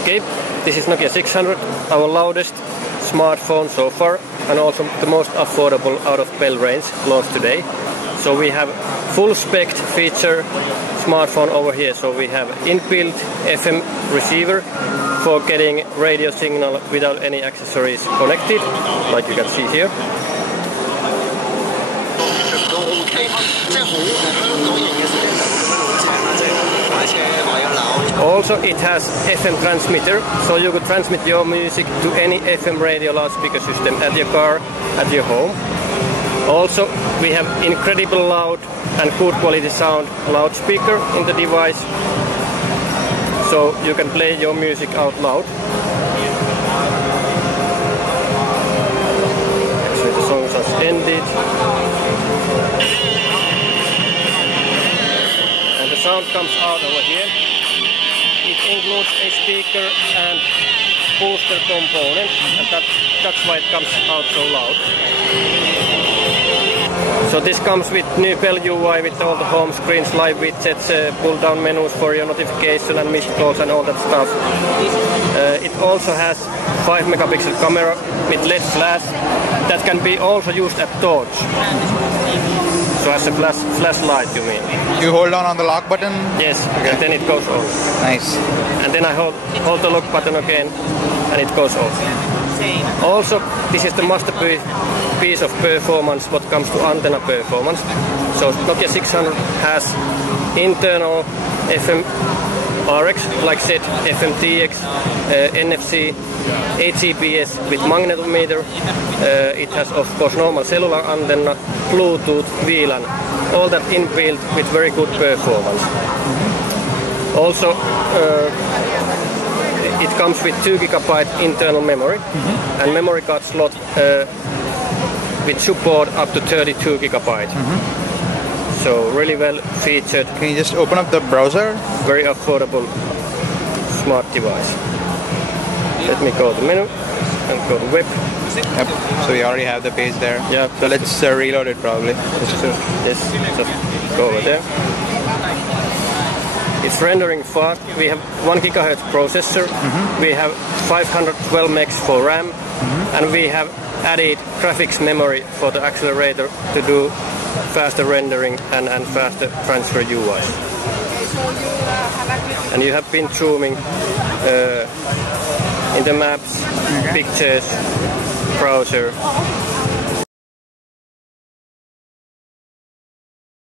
Okay, this is Nokia 600, our loudest smartphone so far, and also the most affordable out of Bell range launched today. So we have full spec feature smartphone over here. So we have inbuilt FM receiver for getting radio signal without any accessories connected, like you can see here. Also it has FM transmitter, so you could transmit your music to any FM radio loudspeaker system at your car, at your home. Also we have incredible loud and good quality sound loudspeaker in the device, so you can play your music out loud. Actually the song has ended. And the sound comes out over here. It includes a speaker and booster component, and that's why it comes out so loud. So this comes with new Bell UI with all the home screens, live widgets, pull down menus for your notification and missed calls and all that stuff. It also has 5 megapixel camera with LED flash that can be also used at torch. So as a flashlight, you mean? You hold on the lock button? Yes, okay. And then it goes on. Nice. And then I hold the lock button again and it goes off. Also, this is the masterpiece of performance what comes to antenna performance. So Nokia 600 has internal FM RX, like said, FM TX, NFC, AGPS with magnetometer. It has of course normal cellular antenna, Bluetooth, VLAN, all that inbuilt with very good performance. Also it comes with 2 GB internal memory and memory card slot with support up to 32 GB. So really well featured. Can you just open up the browser? Very affordable smart device. Let me go to menu and go to web. Yep. So we already have the page there. Yeah. So let's reload it probably. Yes, just go over there. It's rendering fast. We have 1 GHz processor. We have 512 megs for RAM, and we have added graphics memory for the accelerator to do faster rendering and faster transfer UI. And you have been zooming in the maps, pictures, browser,